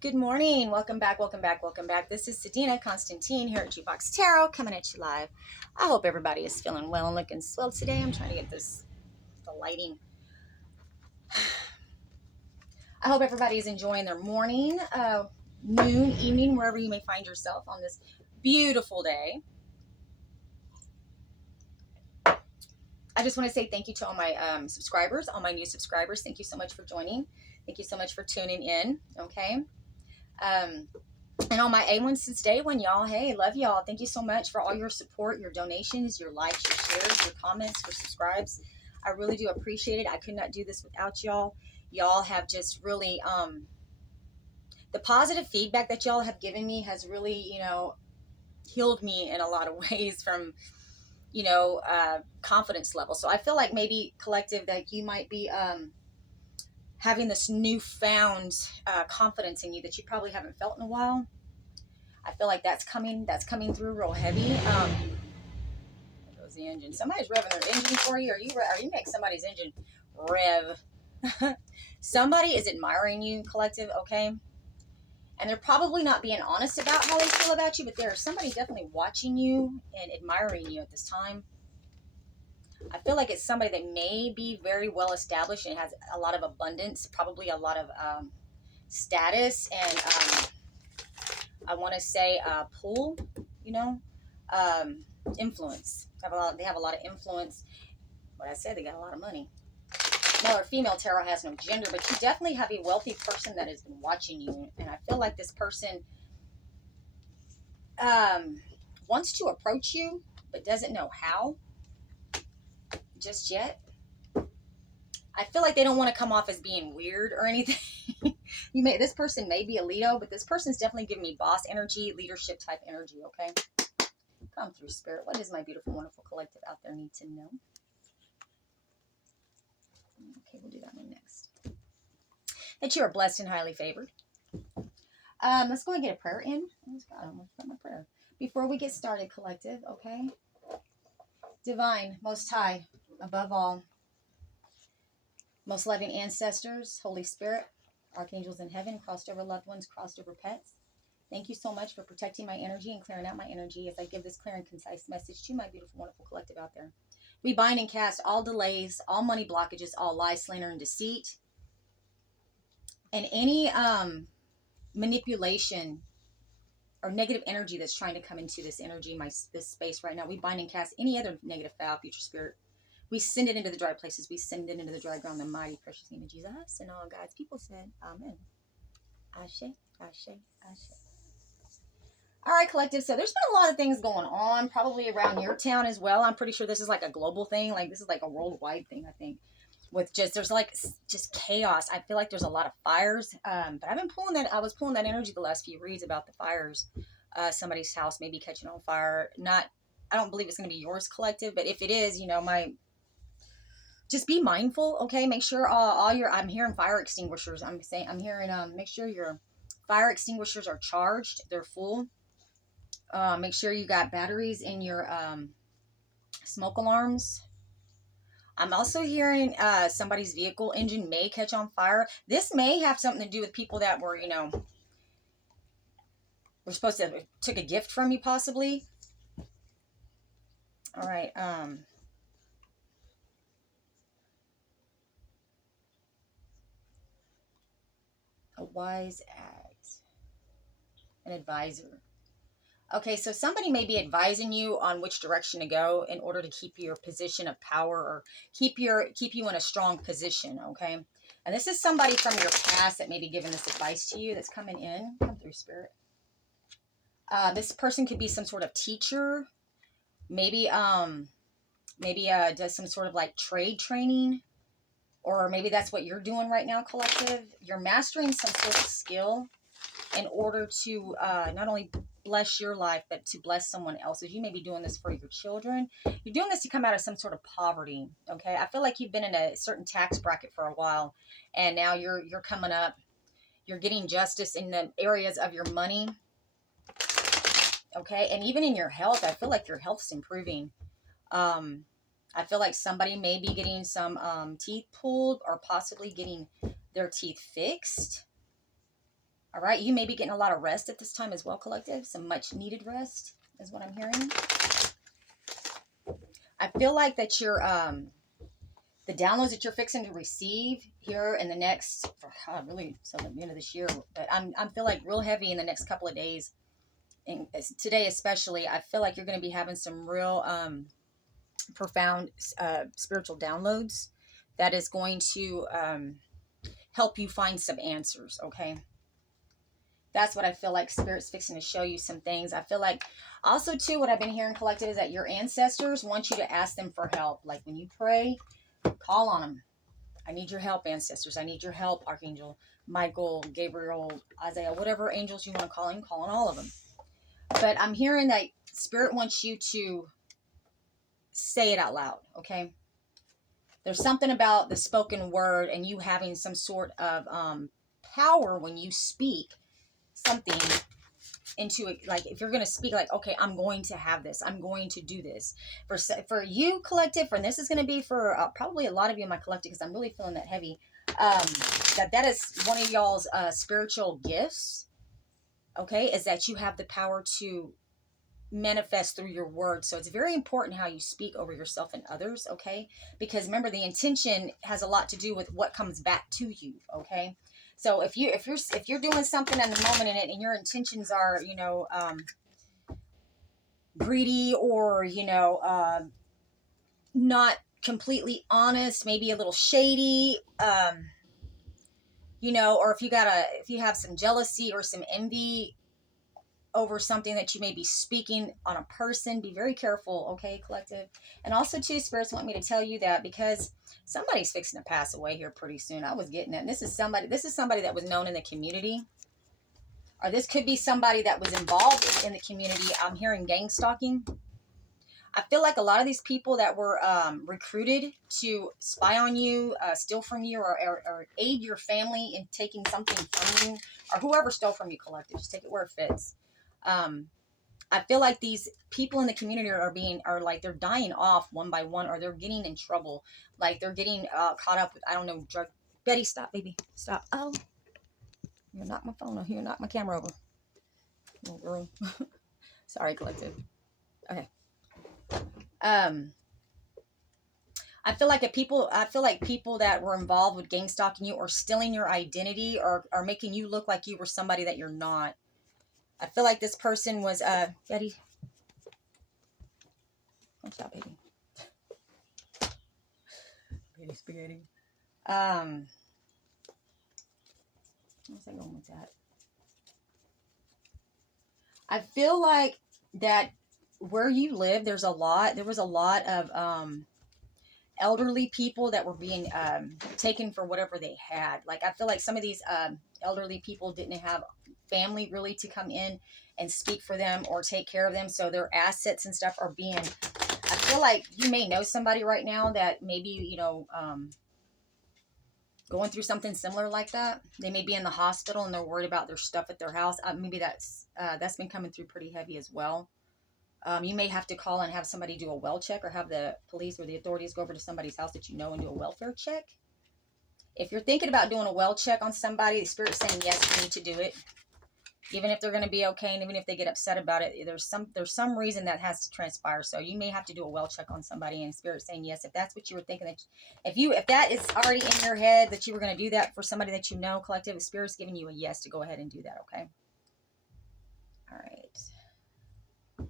Good morning. Welcome back. Welcome back. Welcome back. This is Sadina Constantine here at Jukebox Tarot coming at you live. I hope everybody is feeling well and looking swell today. I'm trying to get the lighting. I hope everybody is enjoying their morning, noon, evening, wherever you may find yourself on this beautiful day. I just want to say thank you to all my subscribers, all my new subscribers. Thank you so much for joining. Thank you so much for tuning in. Okay. And all my A1s since day one, y'all. Hey, love y'all. Thank you so much for all your support, your donations, your likes, your shares, your comments, your subscribes. I really do appreciate it. I could not do this without y'all. Y'all have just really, the positive feedback that y'all have given me has really, healed me in a lot of ways from, confidence level. So I feel like maybe collective that you might be, having this newfound confidence in you that you probably haven't felt in a while. I feel like that's coming through real heavy. There goes the engine. Somebody's revving their engine for you. Are you make somebody's engine rev? Somebody is admiring you, collective, okay? And they're probably not being honest about how they feel about you, but there's somebody definitely watching you and admiring you at this time. I feel like it's somebody that may be very well established and has a lot of abundance, probably a lot of status, and I want to say pull, influence. They have a lot of influence. What I said, they got a lot of money. Male or female tarot has no gender, but you definitely have a wealthy person that has been watching you, and I feel like this person wants to approach you, but doesn't know how just yet. I feel like they don't want to come off as being weird or anything. This person may be a Leo, but this person's definitely giving me boss energy, leadership type energy, okay? Come through, Spirit. What does my beautiful, wonderful collective out there need to know? Okay, we'll do that one next. That you are blessed and highly favored. Let's go and get a prayer in. I almost got my prayer. Before we get started, collective, okay? Divine, most high, above all, most loving ancestors, Holy Spirit, archangels in heaven, crossed over loved ones, crossed over pets. Thank you so much for protecting my energy and clearing out my energy as I give this clear and concise message to my beautiful, wonderful collective out there. We bind and cast all delays, all money blockages, all lies, slander, and deceit, and any manipulation or negative energy that's trying to come into this energy, this space right now. We bind and cast any other negative, foul, future spirit. We send it into the dry places. We send it into the dry ground, the mighty, precious name of Jesus. And all God's people said, Amen. Ashe, Ashe, Ashe. All right, collective. So there's been a lot of things going on, probably around your town as well. I'm pretty sure this is like a global thing. Like this is like a worldwide thing, I think. With there's like just chaos. I feel like there's a lot of fires. But I've been pulling that. I was pulling that energy the last few reads about the fires. Somebody's house may be catching on fire. I don't believe it's going to be yours, collective. But if it is, just be mindful. Okay, make sure I'm hearing fire extinguishers. I'm hearing make sure your fire extinguishers are charged. They're full. Make sure you got batteries in your smoke alarms. I'm also hearing somebody's vehicle engine may catch on fire. This may have something to do with people that were, were supposed to took a gift from you, possibly. All right. A wise act, an advisor. Okay, so somebody may be advising you on which direction to go in order to keep your position of power or keep you in a strong position, okay? And this is somebody from your past that may be giving this advice to you that's coming in. Come through, Spirit. This person could be some sort of teacher, maybe does some sort of like trade training, or maybe that's what you're doing right now, collective. You're mastering some sort of skill in order to not only bless your life, but to bless someone else's. You may be doing this for your children. You're doing this to come out of some sort of poverty, okay? I feel like you've been in a certain tax bracket for a while, and now you're coming up. You're getting justice in the areas of your money, okay? And even in your health, I feel like your health's improving. I feel like somebody may be getting some teeth pulled or possibly getting their teeth fixed. All right, you may be getting a lot of rest at this time as well, collective. Some much needed rest is what I'm hearing. I feel like that you're, the downloads that you're fixing to receive here in the next, really, so the end of this year, but I feel like real heavy in the next couple of days, and today especially, I feel like you're going to be having some real profound spiritual downloads that is going to help you find some answers, okay? That's what I feel like Spirit's fixing to show you some things. I feel like also too, what I've been hearing, collective, is that your ancestors want you to ask them for help. Like when you pray, call on them. I need your help, ancestors. I need your help, Archangel Michael, Gabriel, Isaiah, whatever angels you want to call in, call on all of them. But I'm hearing that Spirit wants you to say it out loud, okay? There's something about the spoken word and you having some sort of power when you speak something into it. Like if you're going to speak like, okay, I'm going to have this, I'm going to do this for you, collective, and this is going to be for probably a lot of you in my collective, because I'm really feeling that heavy, that is one of y'all's spiritual gifts, okay, is that you have the power to manifest through your words. So it's very important how you speak over yourself and others, okay? Because remember, the intention has a lot to do with what comes back to you, okay? So if you're doing something at the moment in it and your intentions are, you know, greedy, or, you know, not completely honest, maybe a little shady, you know, or if you have some jealousy or some envy over something that you may be speaking on a person, be very careful, okay, collective? And also too, spirits want me to tell you that because somebody's fixing to pass away here pretty soon. I was getting it. And this is somebody that was known in the community, or this could be somebody that was involved in the community. I'm hearing gang stalking. I feel like a lot of these people that were recruited to spy on you, steal from you, or aid your family in taking something from you, or whoever stole from you, collective, just take it where it fits. I feel like these people in the community are like, they're dying off one by one, or they're getting in trouble. Like they're getting caught up with, I don't know, drug. Betty, stop, baby, stop. Oh, you knocked my phone over. You knocked my camera over. Little girl. Sorry, collective. Okay. I feel like people that were involved with gang stalking you, or stealing your identity, or making you look like you were somebody that you're not. I feel like this person was, Betty. Don't stop, baby. Baby spaghetti. Where's I going with that? I feel like that where you live, there was a lot of, elderly people that were being, taken for whatever they had. Like, I feel like some of these, elderly people didn't have family really to come in and speak for them or take care of them, so their assets and stuff are being, I feel like you may know somebody right now that maybe, you know, going through something similar like that. They may be in the hospital and they're worried about their stuff at their house. Maybe that's been coming through pretty heavy as well. You may have to call and have somebody do a well check, or have the police or the authorities go over to somebody's house that you know and do a welfare check. If you're thinking about doing a well check on somebody, the Spirit's saying yes, you need to do it. Even if they're going to be okay, and even if they get upset about it, there's some reason that has to transpire. So you may have to do a well check on somebody, and Spirit's saying yes. If that's what you were thinking, that if that is already in your head that you were going to do that for somebody that you know, collective, Spirit's giving you a yes to go ahead and do that. Okay. All right.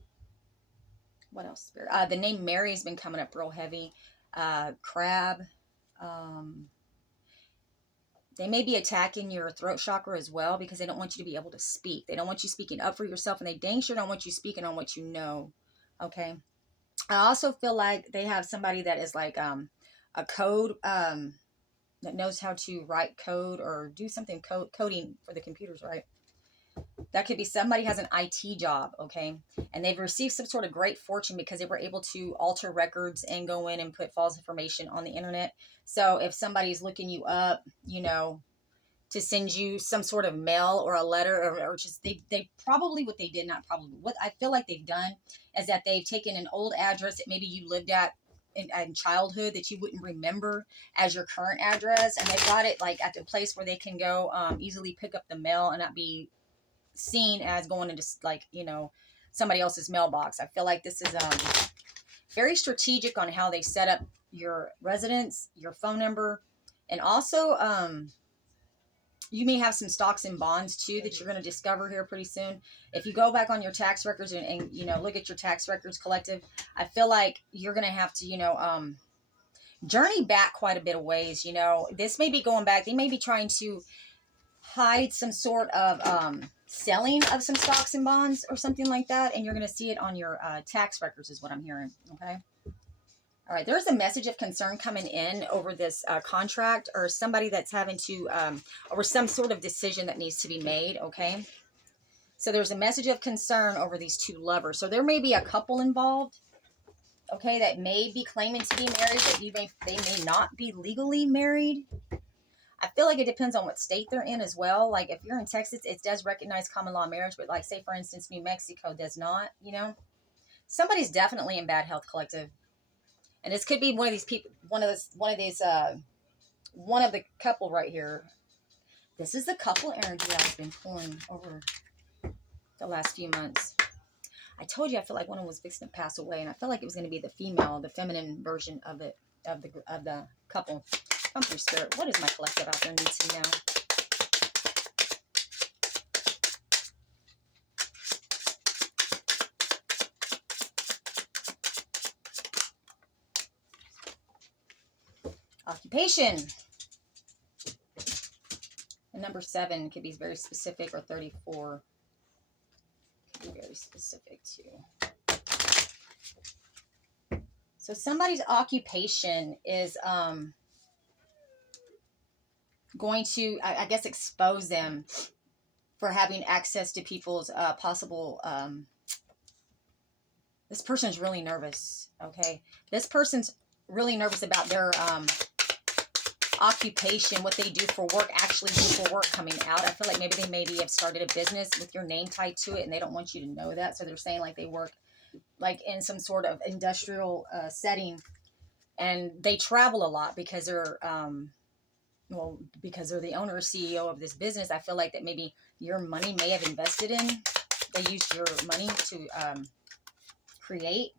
What else, Spirit? The name Mary has been coming up real heavy. Crab. They may be attacking your throat chakra as well, because they don't want you to be able to speak. They don't want you speaking up for yourself, and they dang sure don't want you speaking on what you know. Okay. I also feel like they have somebody that is like a code, that knows how to write code or do something coding for the computers, right? That could be somebody has an IT job, okay? And they've received some sort of great fortune because they were able to alter records and go in and put false information on the internet. So if somebody's looking you up, you know, to send you some sort of mail or a letter, or just, they probably, what they did, not probably, what I feel like they've done is that they've taken an old address that maybe you lived at in childhood that you wouldn't remember as your current address, and they've got it like at the place where they can go easily pick up the mail and not be seen as going into, like, you know, somebody else's mailbox. I feel like this is very strategic on how they set up your residence, your phone number, and also you may have some stocks and bonds too that you're going to discover here pretty soon. If you go back on your tax records and you know, look at your tax records collective, I feel like you're going to have to, you know, journey back quite a bit of ways. You know, this may be going back. They may be trying to hide some sort of selling of some stocks and bonds or something like that, and you're going to see it on your tax records is what I'm hearing. Okay. All right, there's a message of concern coming in over this contract, or somebody that's having to, over some sort of decision that needs to be made, okay? So there's a message of concern over these two lovers. So there may be a couple involved, okay, that may be claiming to be married, but they may not be legally married. I feel like it depends on what state they're in as well. Like if you're in Texas, it does recognize common law marriage, but like say for instance, New Mexico does not, you know? Somebody's definitely in bad health, collective. And this could be one of these people, one of the couple right here. This is the couple energy I've been pulling over the last few months. I told you I feel like one of them was fixing to pass away, and I felt like it was going to be the female, the feminine version of it, of the couple. Come through, spirit. What is my collective out there need to know? Occupation. And number 7 could be very specific, or 34 could be very specific too. So somebody's occupation is going to, I guess, expose them for having access to people's possible, this person's really nervous, okay? This person's really nervous about their occupation, what they do for work, actually do for work coming out. I feel like maybe they have started a business with your name tied to it, and they don't want you to know that. So they're saying like they work like in some sort of industrial setting, and they travel a lot because they're because they're the owner or CEO of this business. I feel like that maybe your money may have invested in, they used your money to create.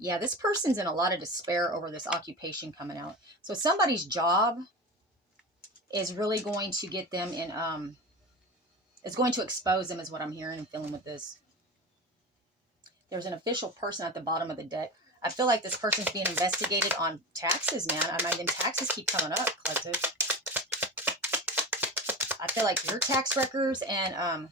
Yeah, this person's in a lot of despair over this occupation coming out. So somebody's job is really going to get them in, it's going to expose them is what I'm hearing and feeling with this. There's an official person at the bottom of the deck. I feel like this person's being investigated on taxes, man. I mean, taxes keep coming up, collective. I feel like your tax records and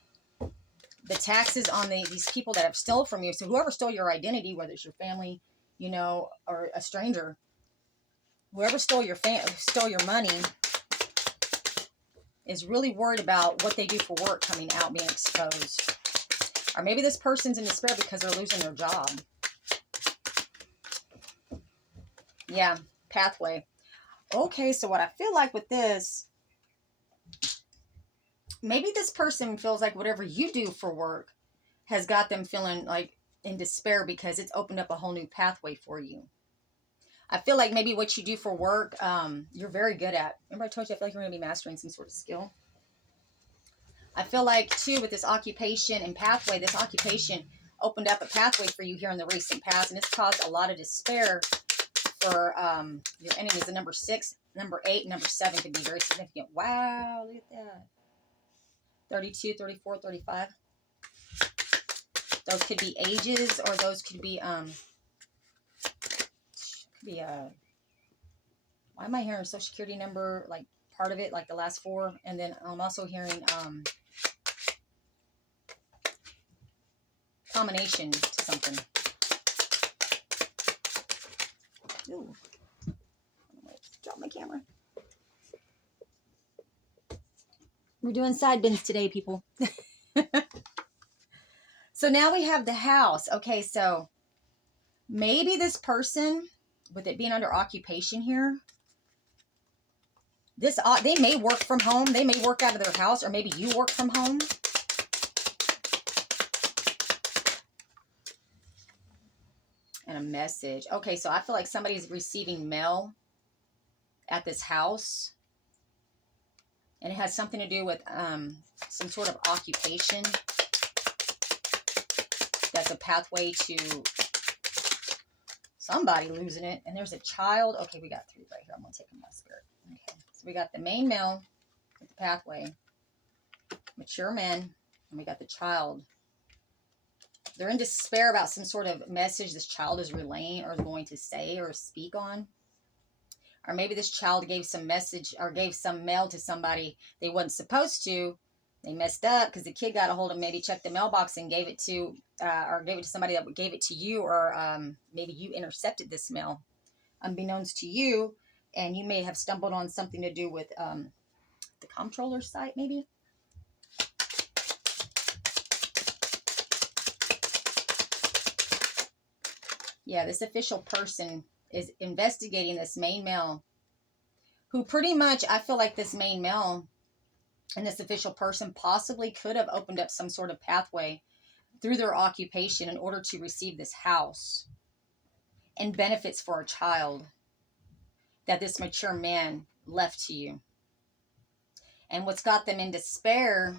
the taxes on these people that have stole from you. So whoever stole your identity, whether it's your family, you know, or a stranger, whoever stole your money is really worried about what they do for work coming out, being exposed. Or maybe this person's in despair because they're losing their job. Yeah, pathway. Okay, so what I feel like with this, maybe this person feels like whatever you do for work has got them feeling like in despair because it's opened up a whole new pathway for you. I feel like maybe what you do for work, you're very good at. Remember I told you I feel like you're going to be mastering some sort of skill? I feel like, too, with this occupation and pathway, this occupation opened up a pathway for you here in the recent past, and it's caused a lot of despair for your enemies. The number 6, number 8, and number 7 could be very significant. Wow, look at that. 32, 34, 35. Those could be ages, or those could be, why am I hearing Social Security number, like part of it, like the last 4, and then I'm also hearing, combination to something. Ooh. Drop my camera. We're doing side bins today, people. So now we have the house. Okay, so maybe this person, with it being under occupation here, they may work from home. They may work out of their house, or maybe you work from home. And and a message. Okay, so I feel like somebody's receiving mail at this house. And it has something to do with some sort of occupation. That's a pathway to somebody losing it. And there's a child. Okay, we got 3 right here. I'm going to take them by spirit. Okay, so we got the main male with the pathway. Mature men. And we got the child. They're in despair about some sort of message this child is relaying or is going to say or speak on. Or maybe this child gave some message or gave some mail to somebody they wasn't supposed to. They messed up because the kid got a hold of, maybe checked the mailbox and gave it to, or gave it to somebody that gave it to you, or maybe you intercepted this mail unbeknownst to you, and you may have stumbled on something to do with the comptroller site, maybe. Yeah, this official person is investigating this main male, who pretty much, I feel like this main male and this official person possibly could have opened up some sort of pathway through their occupation in order to receive this house and benefits for a child that this mature man left to you. And what's got them in despair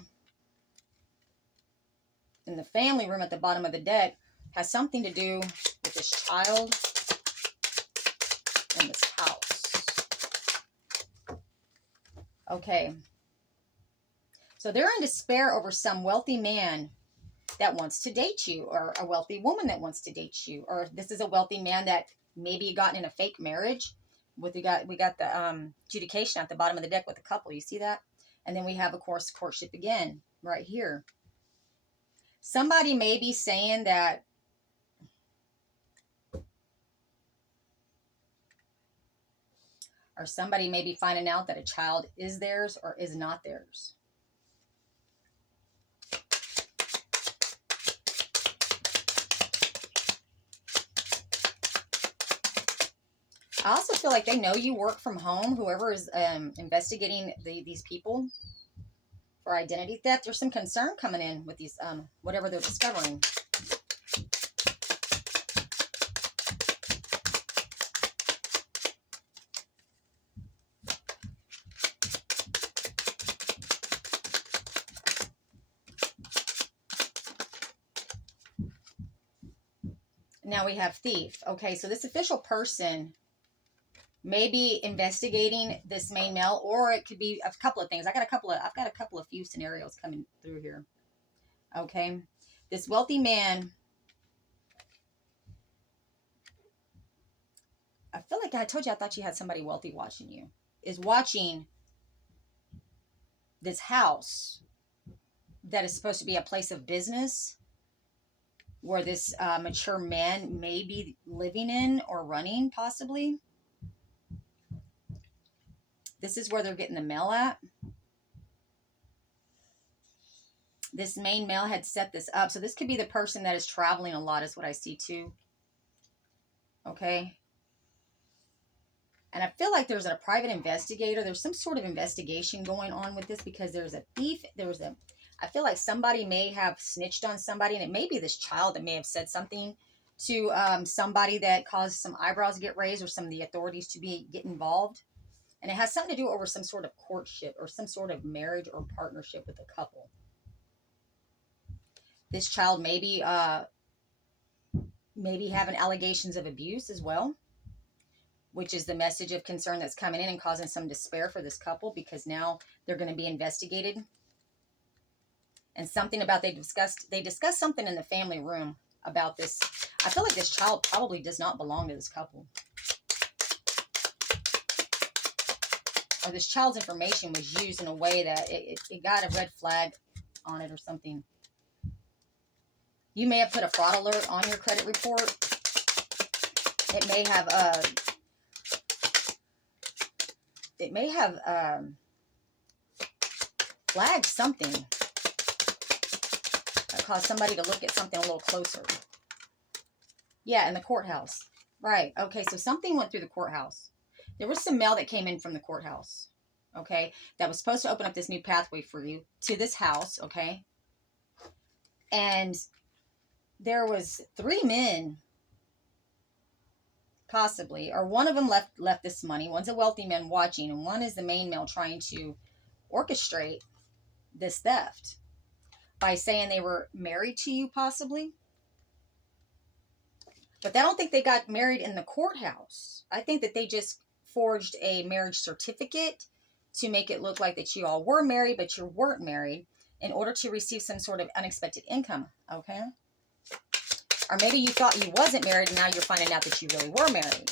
in the family room at the bottom of the deck has something to do with this child and this house. Okay. So they're in despair over some wealthy man that wants to date you, or a wealthy woman that wants to date you, or this is a wealthy man that maybe gotten in a fake marriage. We got the adjudication at the bottom of the deck with the couple. You see that? And then we have, of course, courtship again right here. Somebody may be saying that or somebody may be finding out that a child is theirs or is not theirs. I also feel like they know you work from home, whoever is investigating these people for identity theft. There's some concern coming in with these, whatever they're discovering. Now we have thief. Okay, so this official person may be investigating this main male, or it could be a couple of things. I've got a couple of few scenarios coming through here. Okay, this wealthy man, I feel like I told you I thought you had somebody wealthy watching you, is watching this house that is supposed to be a place of business where this mature man may be living in or running, possibly. This is where they're getting the mail at. This main male had set this up. So this could be the person that is traveling a lot is what I see too. Okay. And I feel like there's a private investigator. There's some sort of investigation going on with this because there's a thief. I feel like somebody may have snitched on somebody, and it may be this child that may have said something to somebody that caused some eyebrows to get raised or some of the authorities to get involved. And it has something to do over some sort of courtship or some sort of marriage or partnership with a couple. This child maybe having allegations of abuse as well, which is the message of concern that's coming in and causing some despair for this couple because now they're going to be investigated. And something about they discussed something in the family room about this. I feel like this child probably does not belong to this couple. Or this child's information was used in a way that it got a red flag on it or something. You may have put a fraud alert on your credit report. It may have flagged something that caused somebody to look at something a little closer. Yeah, in the courthouse. Right. Okay, so something went through the courthouse. There was some mail that came in from the courthouse. Okay, that was supposed to open up this new pathway for you to this house. Okay. And there was 3 men possibly, or one of them left this money. One's a wealthy man watching, and one is the main male trying to orchestrate this theft by saying they were married to you, possibly. But I don't think they got married in the courthouse. I think that they just forged a marriage certificate to make it look like that you all were married, but you weren't married, in order to receive some sort of unexpected income, okay? Or maybe you thought you wasn't married, and now you're finding out that you really were married.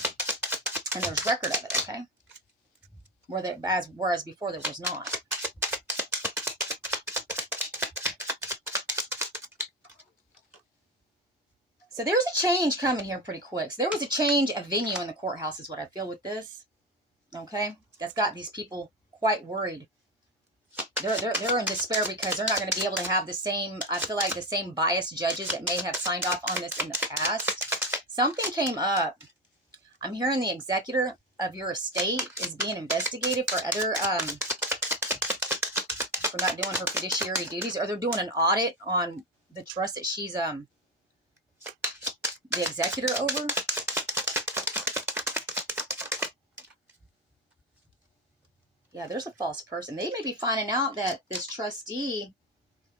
And there's record of it, okay? Whereas before there was not. So there's a change coming here pretty quick. So there was a change of venue in the courthouse is what I feel with this. Okay? That's got these people quite worried. They're in despair because they're not going to be able to have the same, I feel like the same biased judges that may have signed off on this in the past. Something came up. I'm hearing the executor of your estate is being investigated for other, for not doing her fiduciary duties, or they're doing an audit on the trust that she's, the executor over. Yeah, there's a false person. They may be finding out that this trustee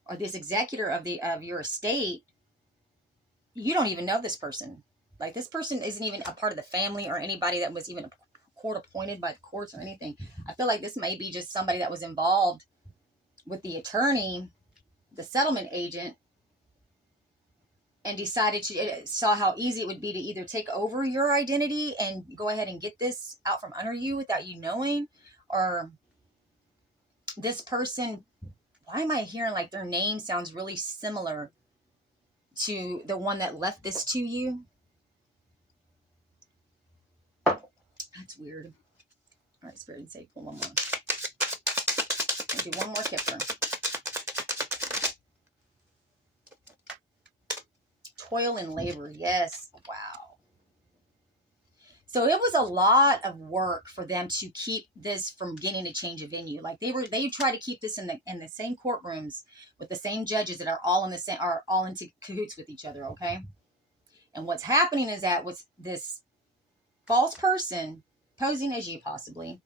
or this executor of your estate, you don't even know this person. Like, this person isn't even a part of the family or anybody that was even court appointed by the courts or anything. I feel like this may be just somebody that was involved with the attorney, the settlement agent, and decided to, saw how easy it would be to either take over your identity and go ahead and get this out from under you without you knowing, or this person, why am I hearing like their name sounds really similar to the one that left this to you? That's weird. All right, Spirit and say, pull one more. I'll do one more kipper. Toil and labor. Yes. Wow. So it was a lot of work for them to keep this from getting a change of venue. Like they try to keep this in the same courtrooms with the same judges that are all into cahoots with each other. Okay. And what's happening is that with this false person posing as you possibly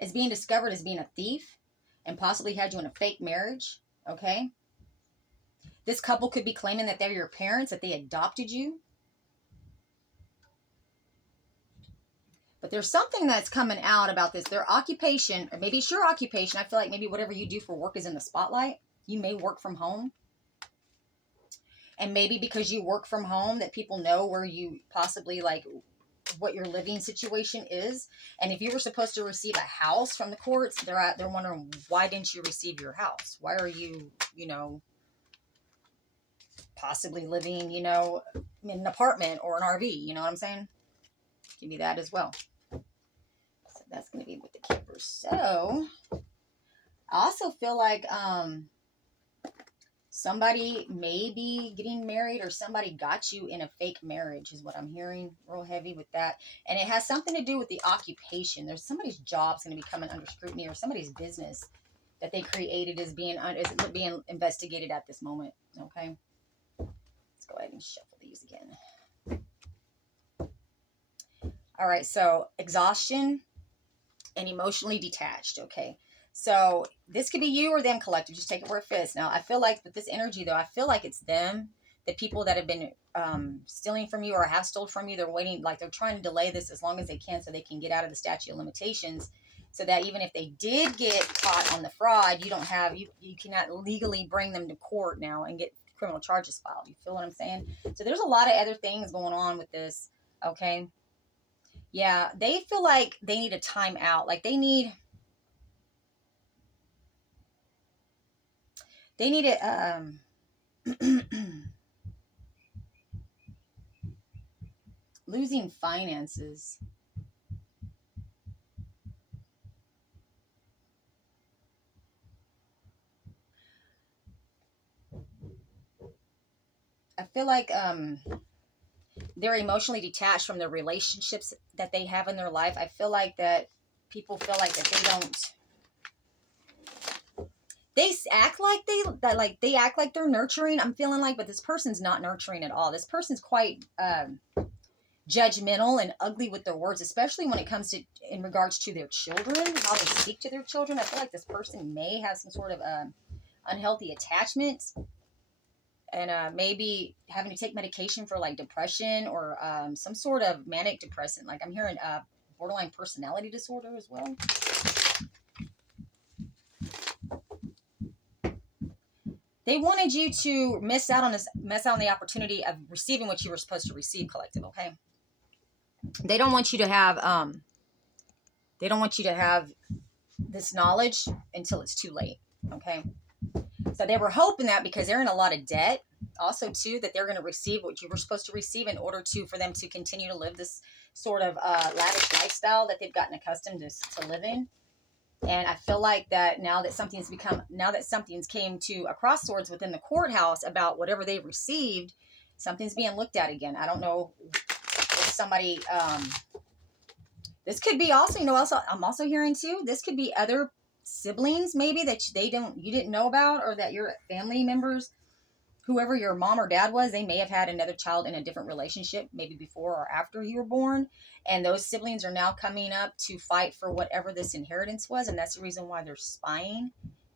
is being discovered as being a thief and possibly had you in a fake marriage. Okay. This couple could be claiming that they're your parents, that they adopted you. But there's something that's coming out about this. Their occupation, or maybe it's your occupation. I feel like maybe whatever you do for work is in the spotlight. You may work from home. And maybe because you work from home that people know where you possibly like what your living situation is. And if you were supposed to receive a house from the courts, they're wondering, why didn't you receive your house? Why are you, possibly living, in an apartment or an RV? You know what I'm saying? Give me that as well. So that's going to be with the keepers. So I also feel like somebody may be getting married, or somebody got you in a fake marriage is what I'm hearing real heavy with that. And it has something to do with the occupation. There's somebody's job's going to be coming under scrutiny, or somebody's business that they created is being investigated at this moment. Okay. Let's go ahead and shuffle these again. All right, so exhaustion and emotionally detached, okay? So this could be you or them collective. Just take it where it fits. Now, I feel like with this energy, though, I feel like it's them, the people that have been stealing from you or have stolen from you. They're waiting, like they're trying to delay this as long as they can so they can get out of the statute of limitations, so that even if they did get caught on the fraud, you cannot legally bring them to court now and get criminal charges filed. You feel what I'm saying? So there's a lot of other things going on with this, okay? Yeah, they feel like they need a timeout. Like they need it. Losing finances. I feel like they're emotionally detached from the relationships that they have in their life. I feel like that people feel like that they don't. They act like they act like they're nurturing. I'm feeling like, but this person's not nurturing at all. This person's quite judgmental and ugly with their words, especially when it comes to in regards to their children, how they speak to their children. I feel like this person may have some sort of unhealthy attachment, and maybe having to take medication for like depression or some sort of manic depressant. Like I'm hearing borderline personality disorder as well. They wanted you to miss out on the opportunity of receiving what you were supposed to receive, collective. Okay. They don't want you to have this knowledge until it's too late. Okay. So they were hoping that because they're in a lot of debt, also too, that they're going to receive what you were supposed to receive in order for them to continue to live this sort of lavish lifestyle that they've gotten accustomed to living. And I feel like that now that something's came to a crossroads within the courthouse about whatever they've received, something's being looked at again. I don't know if somebody, this could be also, I'm also hearing too, this could be other siblings maybe that you didn't know about, or that your family members, whoever your mom or dad was, they may have had another child in a different relationship, maybe before or after you were born. And those siblings are now coming up to fight for whatever this inheritance was. And that's the reason why they're spying,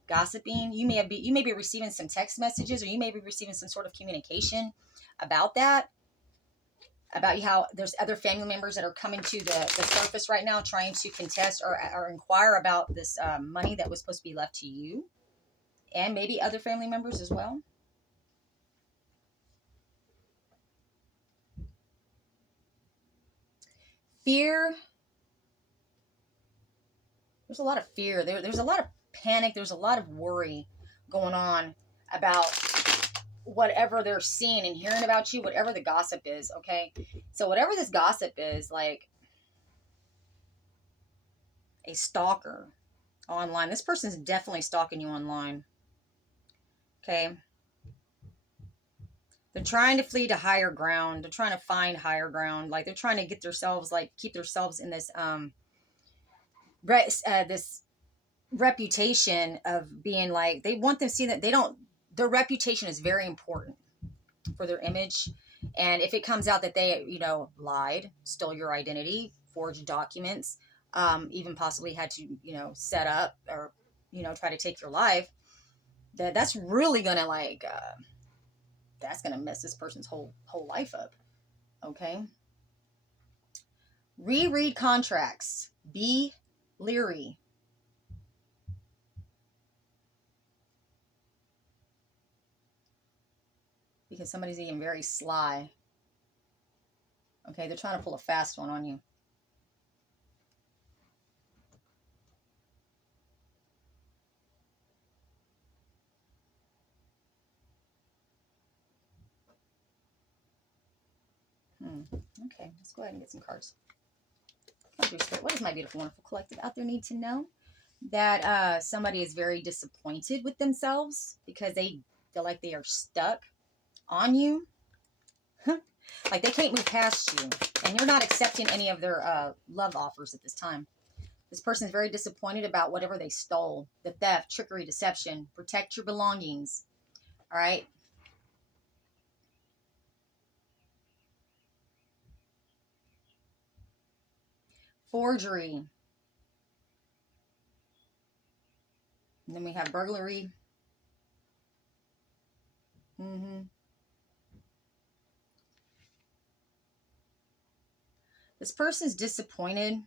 gossiping. You may be receiving some text messages, or you may be receiving some sort of communication about that, about how there's other family members that are coming to the surface right now, trying to contest or inquire about this money that was supposed to be left to you, and maybe other family members as well. Fear. There's a lot of fear. There's a lot of panic. There's a lot of worry going on about whatever they're seeing and hearing about you, whatever the gossip is, okay? So whatever this gossip is, like a stalker online. This person's definitely stalking you online, okay? They're trying to flee to higher ground. They're trying to find higher ground. Like they're trying to keep themselves in this this reputation of being like, they want them to see that their reputation is very important for their image. And if it comes out that they, lied, stole your identity, forged documents, even possibly had to, set up or, try to take your life, that's really going to that's going to mess this person's whole life up. Okay. Reread contracts. Be leery. Because somebody's being very sly. Okay, they're trying to pull a fast one on you. Okay, let's go ahead and get some cards. What does my beautiful, wonderful collective out there need to know? That somebody is very disappointed with themselves because they feel like they are stuck on you. Like they can't move past you. And you're not accepting any of their love offers at this time. This person is very disappointed about whatever they stole. The theft, trickery, deception. Protect your belongings. All right? Forgery. And then we have burglary. This person's disappointed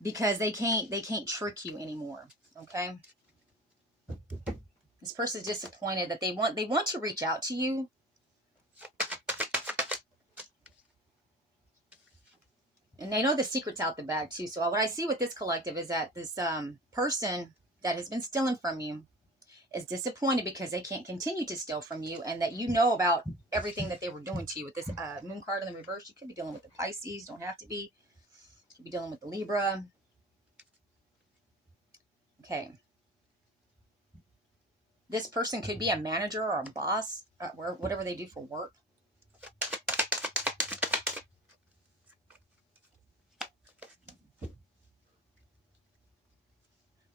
because they can't trick you anymore. Okay? This person's disappointed that they want to reach out to you. And they know the secret's out the bag too. So what I see with this collective is that this person that has been stealing from you is disappointed because they can't continue to steal from you, and that you know about everything that they were doing to you. With this moon card in the reverse, you could be dealing with the Pisces. Don't have to be. You could be dealing with the Libra. Okay. This person could be a manager or a boss, whatever they do for work.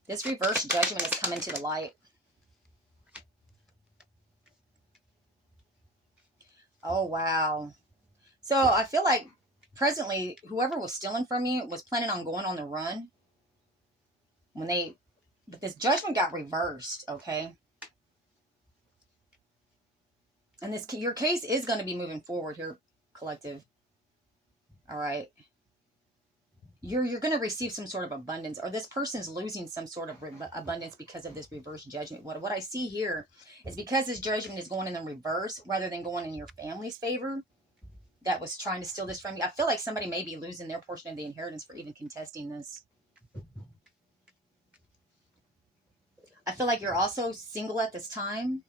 This reverse judgment is coming to the light. Oh, wow. So I feel like presently, whoever was stealing from you was planning on going on the run. But this judgment got reversed, okay? And your case is going to be moving forward here, collective. All right. You're going to receive some sort of abundance, or this person's losing some sort of abundance because of this reverse judgment. What I see here is because this judgment is going in the reverse rather than going in your family's favor that was trying to steal this from you. I feel like somebody may be losing their portion of the inheritance for even contesting this. I feel like you're also single at this time.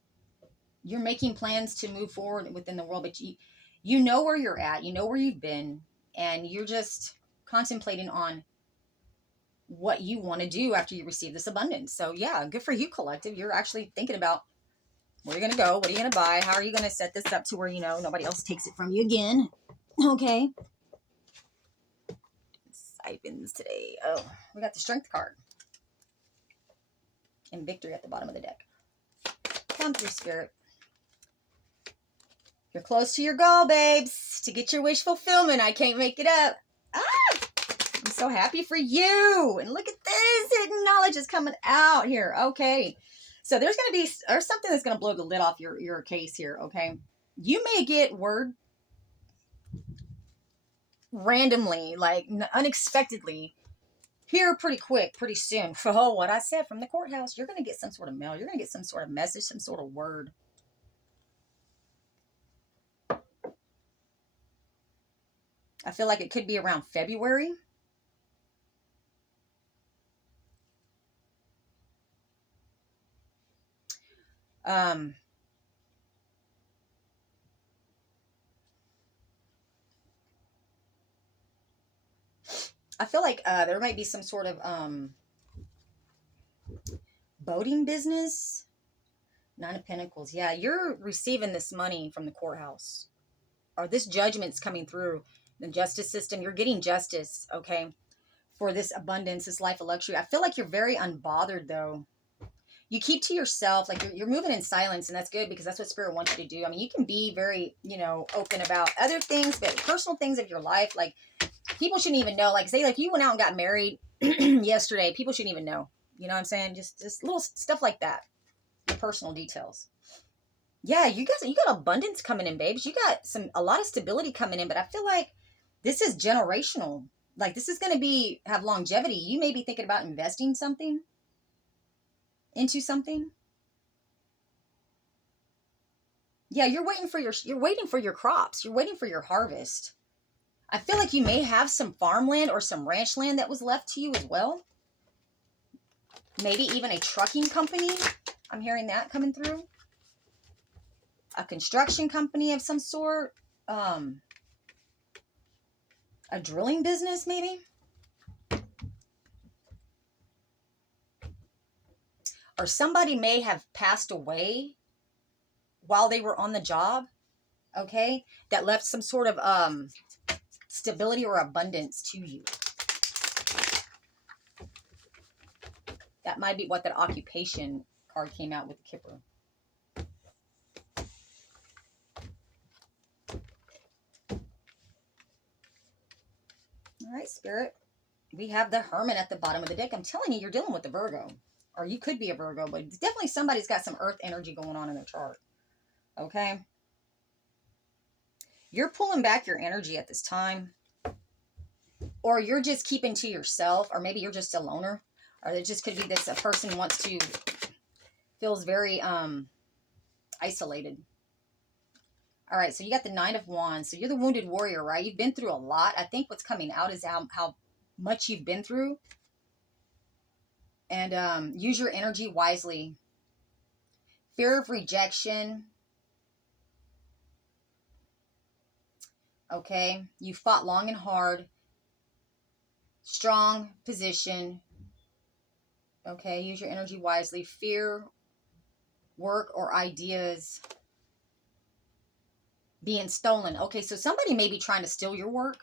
You're making plans to move forward within the world, but you know where you're at, you know where you've been, and you're just contemplating on what you want to do after you receive this abundance. So yeah, good for you, collective. You're actually thinking about where you're going to go, what are you going to buy, how are you going to set this up to where, nobody else takes it from you again. Okay. Stipends today. Oh, we got the strength card and victory at the bottom of the deck. Come through, spirit. You're close to your goal, babes. To get your wish fulfillment. I can't make it up. I'm so happy for you. And look at this. Hidden knowledge is coming out here. Okay. So there's going to be something that's going to blow the lid off your case here. Okay. You may get word randomly, like unexpectedly, here pretty quick, pretty soon. Oh, what I said from the courthouse. You're going to get some sort of mail. You're going to get some sort of message, some sort of word. I feel like it could be around February. I feel like there might be some sort of boating business. 9 of Pentacles. Yeah, you're receiving this money from the courthouse. Or this judgment's coming through the justice system. You're getting justice, okay, for this abundance, this life of luxury. I feel like you're very unbothered, though. You keep to yourself. Like, you're moving in silence, and that's good because that's what Spirit wants you to do. I mean, you can be very, open about other things, but personal things of your life, like, people shouldn't even know. Like, say, like, you went out and got married yesterday. People shouldn't even know. You know what I'm saying? Just little stuff like that. Personal details. Yeah, you got abundance coming in, babes. You got a lot of stability coming in, but I feel like this is generational. Like, this is going to have longevity. You may be thinking about investing into something. Yeah, you're waiting for your crops. You're waiting for your harvest. I feel like you may have some farmland or some ranch land that was left to you as well. Maybe even a trucking company. I'm hearing that coming through. A construction company of some sort. A drilling business, maybe. Or somebody may have passed away while they were on the job. Okay? That left some sort of stability or abundance to you. That might be what that occupation card came out with the Kipper. All right, Spirit. We have the Hermit at the bottom of the deck. I'm telling you, you're dealing with the Virgo. Or you could be a Virgo, but definitely somebody's got some earth energy going on in their chart. Okay? You're pulling back your energy at this time. Or you're just keeping to yourself. Or maybe you're just a loner. Or it just could be this, a person feels very isolated. All right, so you got the 9 of Wands. So you're the wounded warrior, right? You've been through a lot. I think what's coming out is how much you've been through. And use your energy wisely. Fear of rejection. Okay, you fought long and hard. Strong position. Okay, use your energy wisely. Fear, work, or ideas being stolen. Okay, so somebody may be trying to steal your work.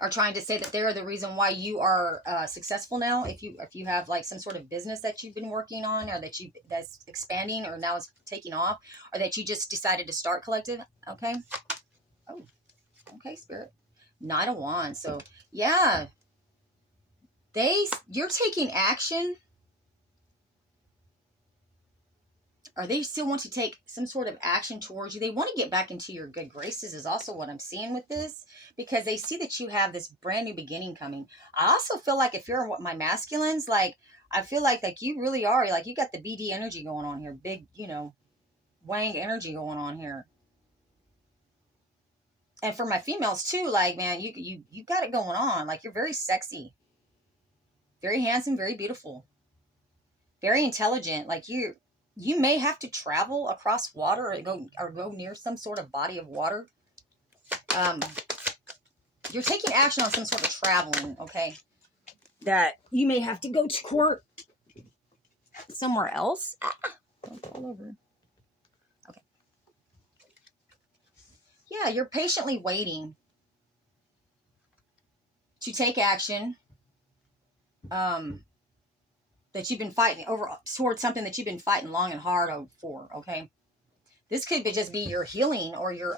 Or trying to say that they're the reason why you are successful now. If you have like some sort of business that you've been working on, or that's expanding, or now is taking off, or that you just decided to start, collective. Okay. Oh, okay, Spirit. Knight of Wands. So, yeah. You're taking action. Or they still want to take some sort of action towards you. They want to get back into your good graces is also what I'm seeing with this. Because they see that you have this brand new beginning coming. I also feel like if you're my masculines, like, I feel like you really are. Like, you got the BD energy going on here. Big, Wang energy going on here. And for my females too, like, man, you got it going on. Like, you're very sexy. Very handsome, very beautiful. Very intelligent. Like, you may have to travel across water or go near some sort of body of water. You're taking action on some sort of traveling, okay? That you may have to go to court somewhere else. Don't fall over. Okay. Yeah, you're patiently waiting to take action. That you've been fighting over towards something that you've been fighting long and hard for, okay? This could just be your healing or your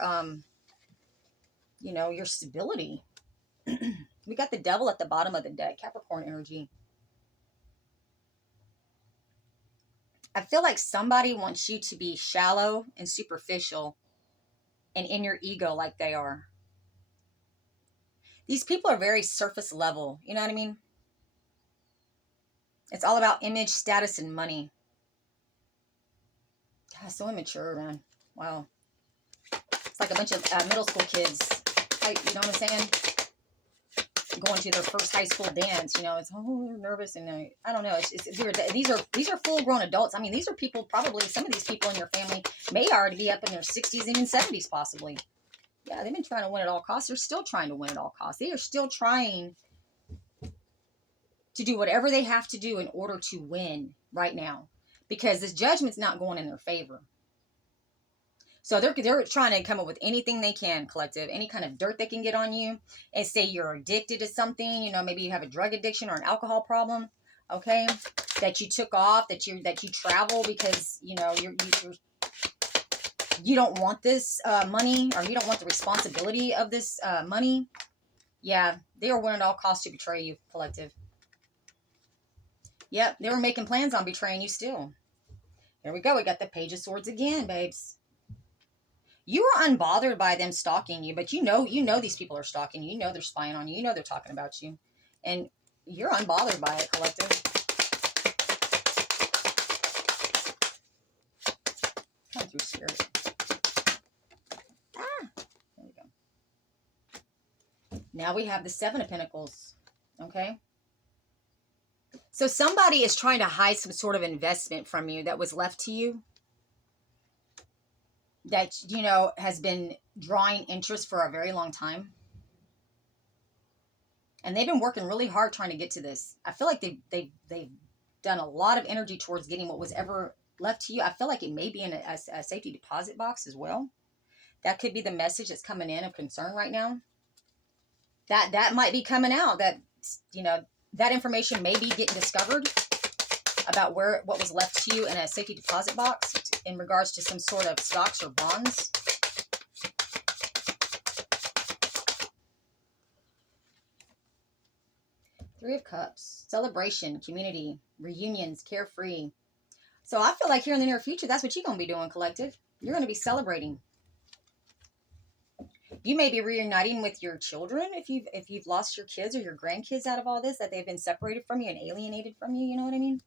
your stability. We got the devil at the bottom of the deck, Capricorn energy. I feel like somebody wants you to be shallow and superficial and in your ego like they are. These people are very surface level, you know what I mean? It's all about image, status, and money. God, so immature, man. Wow. It's like a bunch of middle school kids, you know what I'm saying? Going to their first high school dance, it's they're nervous and I don't know. These are full grown adults. I mean, these are people, probably some of these people in your family may already be up in their 60s, even 70s possibly. Yeah, they've been trying to win at all costs. They're still trying to win at all costs. They are still trying to do whatever they have to do in order to win right now, because this judgment's not going in their favor. So they're trying to come up with anything they can, collective, any kind of dirt they can get on you and say you're addicted to something. Maybe you have a drug addiction or an alcohol problem, okay? That you took off, that you travel because, you don't want this money, or you don't want the responsibility of this money. Yeah, they are winning at all costs to betray you, collective. Yep, they were making plans on betraying you still. Here we go. We got the Page of Swords again, babes. You are unbothered by them stalking you, but you know these people are stalking you. You know they're spying on you. You know they're talking about you. And you're unbothered by it, collective. Come through, Spirit. There we go. Now we have the Seven of Pentacles. Okay? So somebody is trying to hide some sort of investment from you that was left to you. That, has been drawing interest for a very long time. And they've been working really hard trying to get to this. I feel like they've done a lot of energy towards getting what was ever left to you. I feel like it may be in a safety deposit box as well. That could be the message that's coming in of concern right now. That might be coming out. That, that information may be getting discovered about what was left to you in a safety deposit box in regards to some sort of stocks or bonds. Three of Cups, celebration, community, reunions, carefree. So I feel like here in the near future, that's what you're going to be doing, collective. You're going to be celebrating. You may be reuniting with your children if you've lost your kids or your grandkids out of all this, that they've been separated from you and alienated from you. You know what I mean?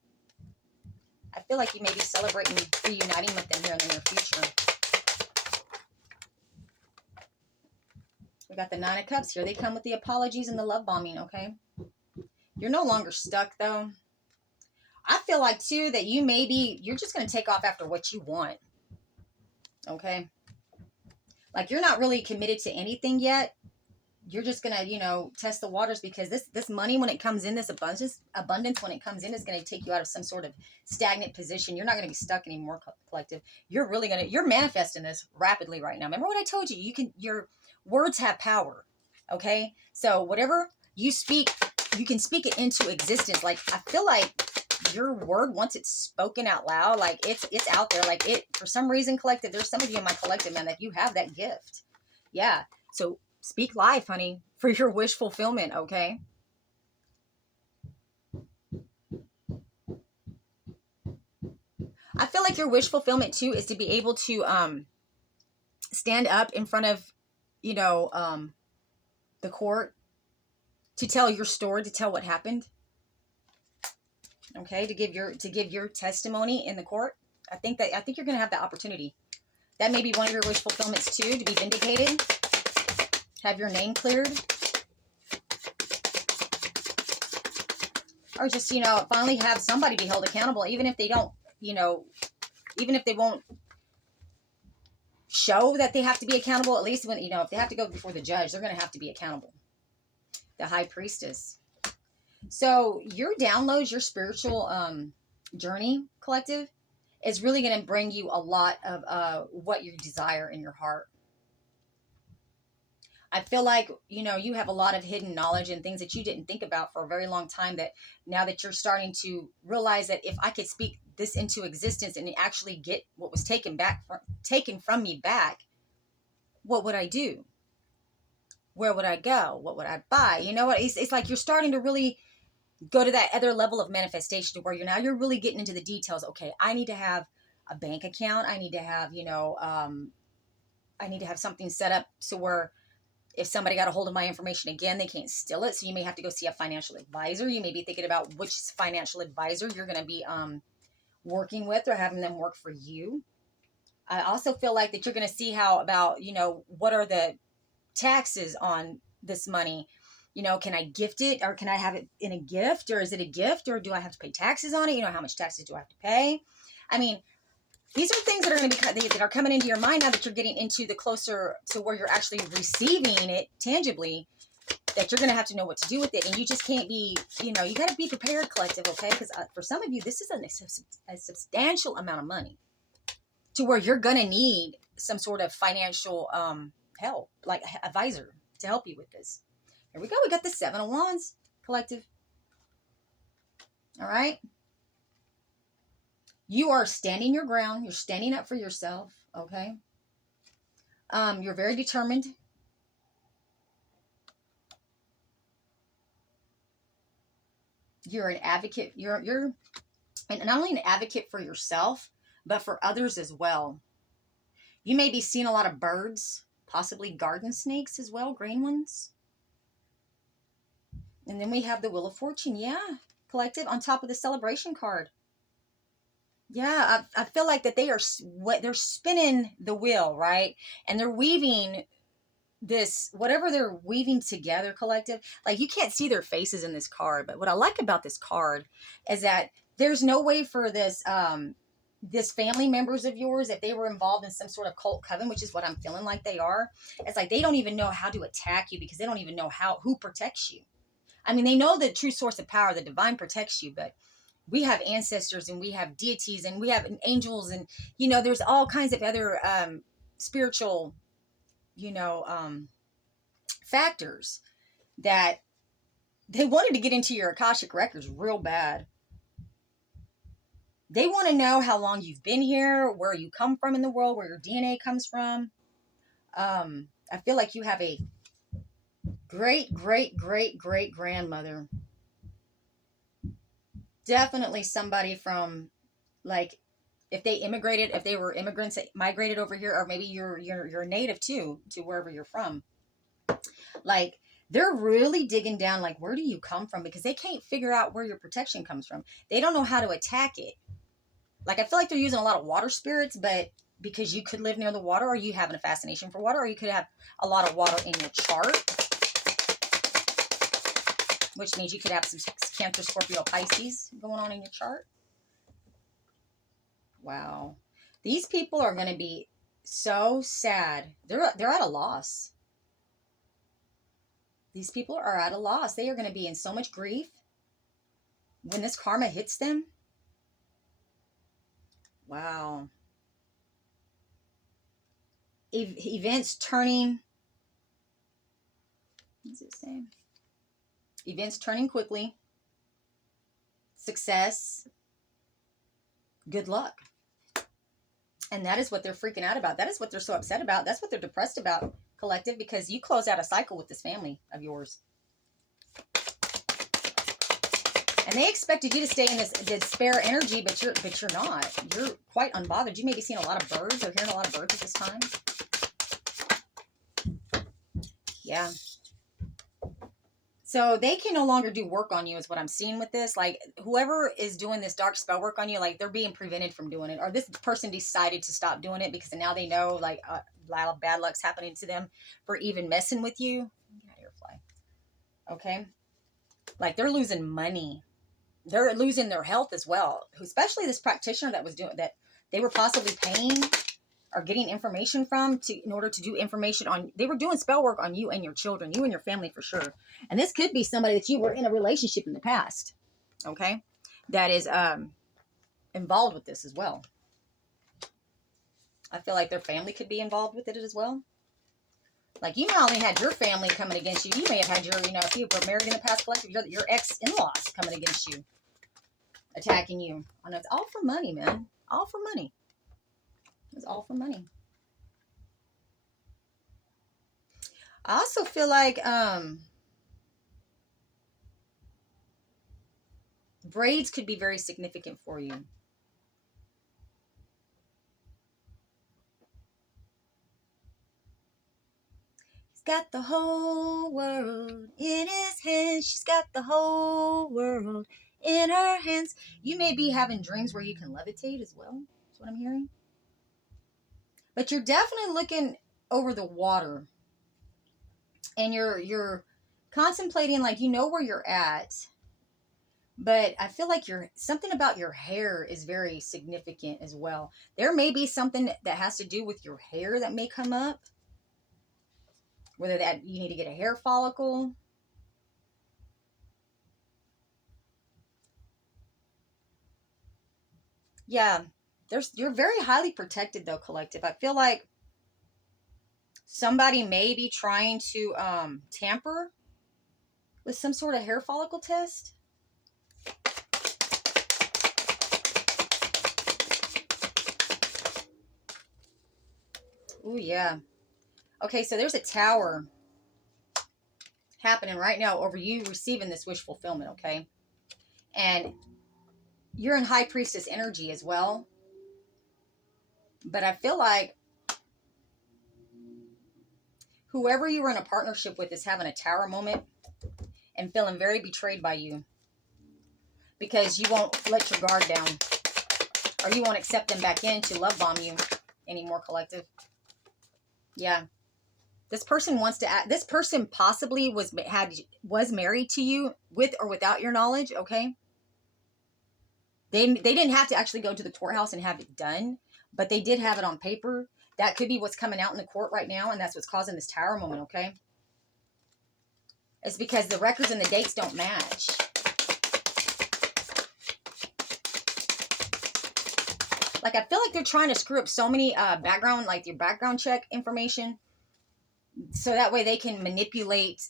I feel like you may be celebrating reuniting with them here in the near future. We got the Nine of Cups here. They come with the apologies and the love bombing, okay? You're no longer stuck, though. I feel like, too, that you're just going to take off after what you want, okay? Like, you're not really committed to anything yet. You're just going to, test the waters, because this money, when it comes in, this abundance when it comes in, is going to take you out of some sort of stagnant position. You're not going to be stuck anymore, collective. You're manifesting this rapidly right now. Remember what I told you? Your words have power, okay? So whatever you speak, you can speak it into existence. Like, I feel like your word, once it's spoken out loud, like it's out there. Like, for some reason, collective, there's some of you in my collective, man, that you have that gift. Yeah. So speak life, honey, for your wish fulfillment, okay? I feel like your wish fulfillment too is to be able to stand up in front of, you know, the court, to tell your story, to tell what happened. Okay, to give your testimony in the court. I think you're gonna have the opportunity. That may be one of your wish fulfillments too, to be vindicated, have your name cleared, or just, you know, finally have somebody be held accountable, even if they don't, you know, even if they won't show that they have to be accountable. At least when, you know, if they have to go before the judge, they're going to have to be accountable. The high priestess. So your downloads, your spiritual journey, collective, is really going to bring you a lot of what you desire in your heart. I feel like, you know, you have a lot of hidden knowledge and things that you didn't think about for a very long time, that now that you're starting to realize that if I could speak this into existence and actually get what was taken from me back, what would I do? Where would I go? What would I buy? You know what? It's like you're starting to really go to that other level of manifestation, to where you're really getting into the details. Okay, I need to have a bank account. I need to have, you know, I need to have something set up so where if somebody got a hold of my information again, they can't steal it. So you may have to go see a financial advisor. You may be thinking about which financial advisor you're going to be working with, or having them work for you. I also feel like that you're going to see how about, you know, what are the taxes on this money? You know, can I gift it, or can I have it in a gift, or is it a gift, or do I have to pay taxes on it? You know, how much taxes do I have to pay? I mean, these are things that are going to be, that are coming into your mind now that you're getting into the closer to where you're actually receiving it tangibly, that you're going to have to know what to do with it. And you just can't be, you know, you got to be prepared, collective, okay? Because for some of you, this is a substantial amount of money, to where you're going to need some sort of financial help, like advisor, to help you with this. Here we go. We got the 7 of Wands, collective. All right. You are standing your ground. You're standing up for yourself. Okay. You're very determined. You're an advocate. You're not only an advocate for yourself, but for others as well. You may be seeing a lot of birds, possibly garden snakes as well, green ones. And then we have the Wheel of Fortune. Yeah, collective, on top of the celebration card. Yeah, I feel like that they're spinning the wheel, right? And they're weaving this, whatever they're weaving together, collective. Like, you can't see their faces in this card, but what I like about this card is that there's no way for this family members of yours, if they were involved in some sort of cult coven, which is what I'm feeling like they are. It's like they don't even know how to attack you, because they don't even know who protects you. I mean, they know the true source of power, the divine protects you, but we have ancestors, and we have deities, and we have angels, and, you know, there's all kinds of other spiritual, you know, factors that they wanted to get into your Akashic records real bad. They want to know how long you've been here, where you come from in the world, where your DNA comes from. I feel like you have a great, great, great, great grandmother. Definitely somebody from, like, if they were immigrants that migrated over here, or maybe you're native too, to wherever you're from. Like, they're really digging down, like, where do you come from? Because they can't figure out where your protection comes from. They don't know how to attack it. Like, I feel like they're using a lot of water spirits, but because you could live near the water, or you have a fascination for water, or you could have a lot of water in your chart, which means you could have some Cancer, Scorpio, Pisces going on in your chart. Wow. These people are going to be so sad. They're at a loss. These people are at a loss. They are going to be in so much grief when this karma hits them. Wow. Events turning. What's it saying? Events turning quickly. Success. Good luck. And that is what they're freaking out about. That is what they're so upset about. That's what they're depressed about. collective, because you close out a cycle with this family of yours. And they expected you to stay in this despair energy, but you're not. You're quite unbothered. You may be seeing a lot of birds or hearing a lot of birds at this time. Yeah. So they can no longer do work on you is what I'm seeing with this. Like, whoever is doing this dark spell work on you, like, they're being prevented from doing it. Or this person decided to stop doing it because now they know, like, a lot of bad luck's happening to them for even messing with you. Get out of here, fly. Okay? Like, they're losing money. They're losing their health as well. Especially this practitioner that was doing that, they were possibly paying or getting information from in order to do information on. They were doing spell work on you and your children, you and your family for sure. And this could be somebody that you were in a relationship in the past. Okay, that is involved with this as well. I feel like their family could be involved with it as well. Like, you not only had your family coming against you, you may have had your, if you were married in the past collective, your ex-in-laws coming against you, attacking you. I know it's all for money, man. All for money. It's all for money. I also feel like braids could be very significant for you. He's got the whole world in his hands. She's got the whole world in her hands. You may be having dreams where you can levitate as well. That's what I'm hearing. But you're definitely looking over the water. And you're contemplating, like, you know where you're at. But I feel like something about your hair is very significant as well. There may be something that has to do with your hair that may come up. Whether that you need to get a hair follicle. Yeah. You're very highly protected though, collective. I feel like somebody may be trying to tamper with some sort of hair follicle test. Oh yeah. Okay, so there's a tower happening right now over you receiving this wish fulfillment, okay? And you're in high priestess energy as well. But I feel like whoever you were in a partnership with is having a tower moment and feeling very betrayed by you. Because you won't let your guard down. Or you won't accept them back in to love bomb you anymore, collective. Yeah. This person wants to this person possibly was married to you with or without your knowledge, okay? They didn't have to actually go to the courthouse and have it done, but they did have it on paper. That could be what's coming out in the court right now, and that's what's causing this tower moment, okay? It's because the records and the dates don't match. Like, I feel like they're trying to screw up so many background, like your background check information, so that way they can manipulate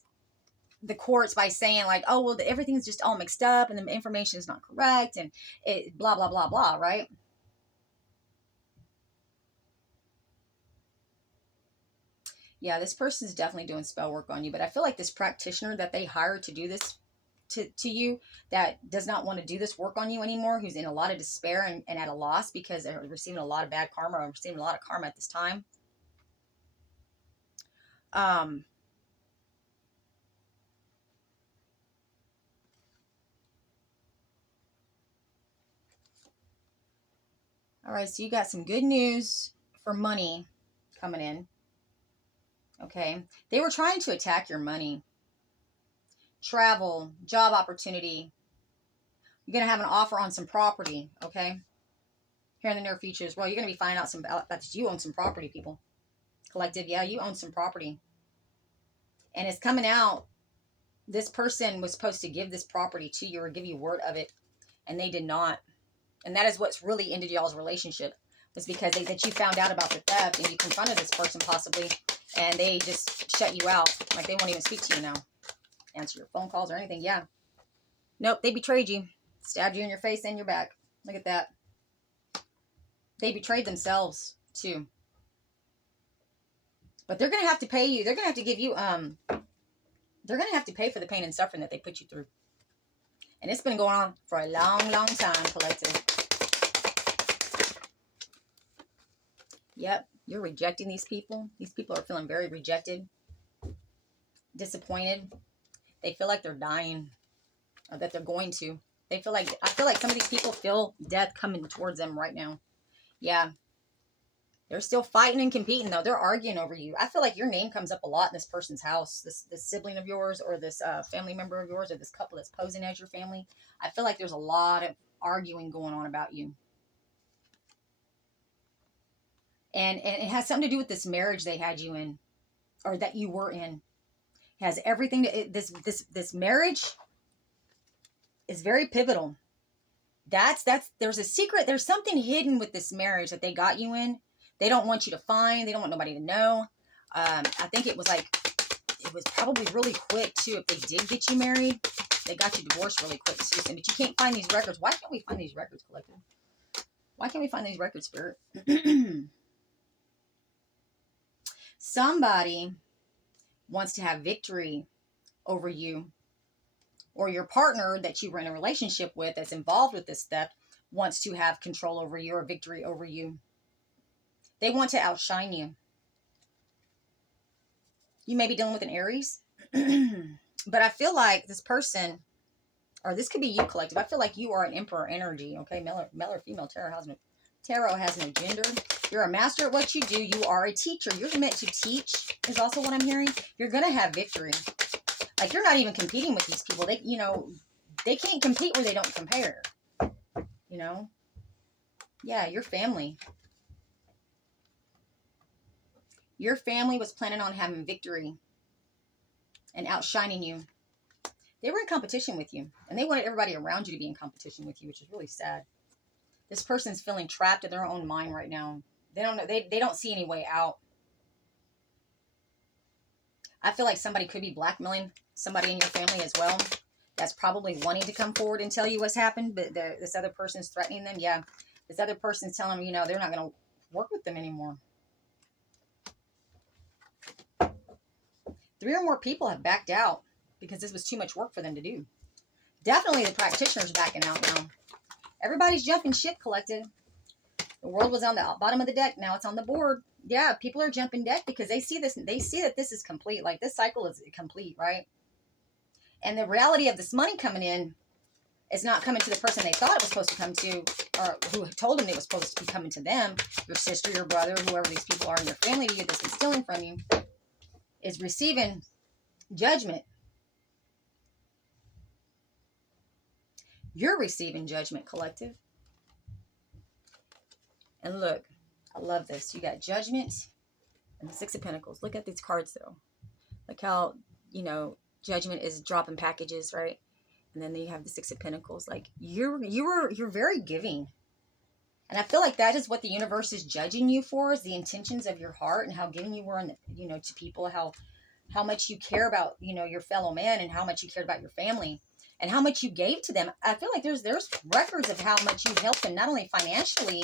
the courts by saying, like, oh, well, everything's just all mixed up and the information is not correct and it blah, blah, blah, blah, right? Yeah, this person's definitely doing spell work on you, but I feel like this practitioner that they hired to do this to you, that does not want to do this work on you anymore, who's in a lot of despair and at a loss because they're receiving a lot of bad karma or receiving a lot of karma at this time. All right, so you got some good news for money coming in. Okay, they were trying to attack your money. Travel, job opportunity. You're going to have an offer on some property, okay? Here in the near future as well. You're going to be finding out that you own some property, people. Collective, yeah, you own some property. And it's coming out, this person was supposed to give this property to you or give you word of it, and they did not. And that is what's really ended y'all's relationship, was because that you found out about the theft and you confronted this person possibly, and they just shut you out. Like, they won't even speak to you now. Answer your phone calls or anything. Yeah. Nope, they betrayed you. Stabbed you in your face and your back. Look at that. They betrayed themselves, too. But they're going to have to pay you. They're going to have to give you, they're going to have to pay for the pain and suffering that they put you through. And it's been going on for a long, long time, collective. Yep, you're rejecting these people. These people are feeling very rejected, disappointed. They feel like they're dying, or that they're going to. They feel like, I feel like some of these people feel death coming towards them right now. Yeah. They're still fighting and competing, though. They're arguing over you. I feel like your name comes up a lot in this person's house. This sibling of yours, or this family member of yours, or this couple that's posing as your family. I feel like there's a lot of arguing going on about you. And it has something to do with this marriage they had you in, or that you were in. It has everything to, this marriage is very pivotal. There's a secret. There's something hidden with this marriage that they got you in. They don't want you to find. They don't want nobody to know. I think it was probably really quick too. If they did get you married, they got you divorced really quick too. But you can't find these records. Why can't we find these records, collective? Why can't we find these records, Spirit? Somebody wants to have victory over you, or your partner that you were in a relationship with that's involved with this theft wants to have control over you or victory over you. They want to outshine you. You may be dealing with an Aries, but I feel like this person, or this could be you, collective. I feel like you are an Emperor energy. Okay, male or female. Tarot has no gender. You're a master at what you do. You are a teacher. You're meant to teach is also what I'm hearing. You're going to have victory. Like, you're not even competing with these people. They, they can't compete where they don't compare. Yeah, your family. Your family was planning on having victory and outshining you. They were in competition with you, and they wanted everybody around you to be in competition with you, which is really sad. This person's feeling trapped in their own mind right now. They don't know. They don't see any way out. I feel like somebody could be blackmailing somebody in your family as well. That's probably wanting to come forward and tell you what's happened, but this other person's threatening them. Yeah, this other person's telling them, they're not going to work with them anymore. 3 or more people have backed out because this was too much work for them to do. Definitely the practitioner's backing out now. Everybody's jumping ship, collective. The world was on the bottom of the deck. Now it's on the board. Yeah, people are jumping deck because they see this. They see that this is complete. Like, this cycle is complete, right? And the reality of this money coming in is not coming to the person they thought it was supposed to come to, or who told them it was supposed to be coming to them. Your sister, your brother, whoever these people are in your family to you that's been stealing from you, is receiving judgment. You're receiving judgment, collective. And look, I love this. You got judgment and the 6 of Pentacles. Look at these cards, though. Look how, judgment is dropping packages, right? And then you have the 6 of Pentacles. Like, you're very giving. And I feel like that is what the universe is judging you for, is the intentions of your heart and how giving you were, to people, how much you care about, your fellow man, and how much you cared about your family and how much you gave to them. I feel like there's records of how much you helped them, not only financially,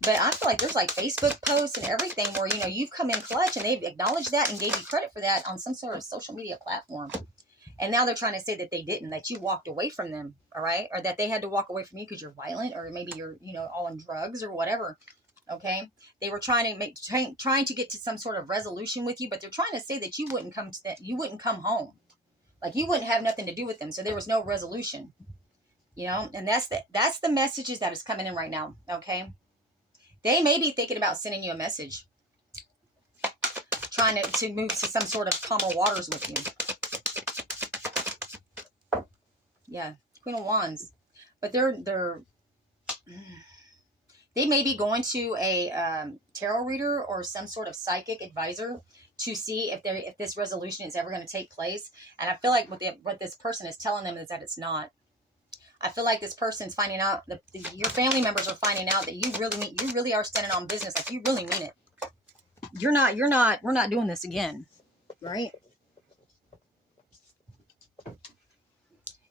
but I feel like there's like Facebook posts and everything where, you've come in clutch and they've acknowledged that and gave you credit for that on some sort of social media platform. And now they're trying to say that they didn't, that you walked away from them, all right? Or that they had to walk away from you because you're violent, or maybe you're, all on drugs or whatever, okay? They were trying to get to some sort of resolution with you, but they're trying to say that you wouldn't come home. Like, you wouldn't have nothing to do with them, so there was no resolution, And that's the messages that is coming in right now, okay? They may be thinking about sending you a message, trying to move to some sort of calmer waters with you. Yeah, Queen of Wands. But they may be going to a tarot reader or some sort of psychic advisor to see if this resolution is ever going to take place. And I feel like what this person is telling them is that it's not. I feel like this person's finding out, your family members are finding out that you really are standing on business. Like, you really mean it. We're not doing this again. Right?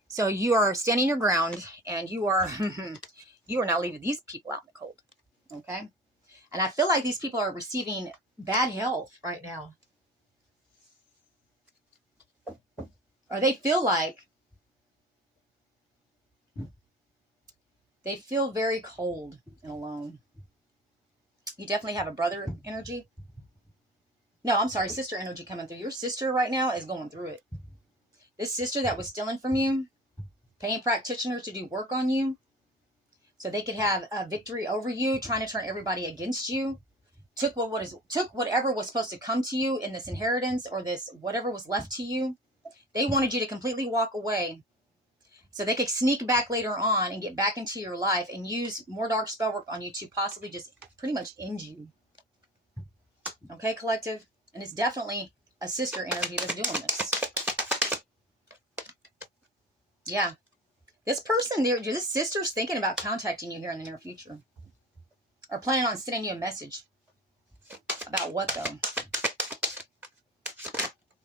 So you are standing your ground, and you are now leaving these people out in the cold. Okay? And I feel like these people are receiving bad health right now. Or they feel very cold and alone. You definitely have a brother energy. No, I'm sorry, sister energy coming through. Your sister right now is going through it. This sister that was stealing from you, paying practitioners to do work on you so they could have a victory over you, trying to turn everybody against you, took whatever was supposed to come to you in this inheritance or this whatever was left to you. They wanted you to completely walk away so they could sneak back later on and get back into your life and use more dark spell work on you to possibly just pretty much end you. Okay, collective? And it's definitely a sister energy that's doing this. Yeah. This person, this sister's thinking about contacting you here in the near future. Or planning on sending you a message. About what, though?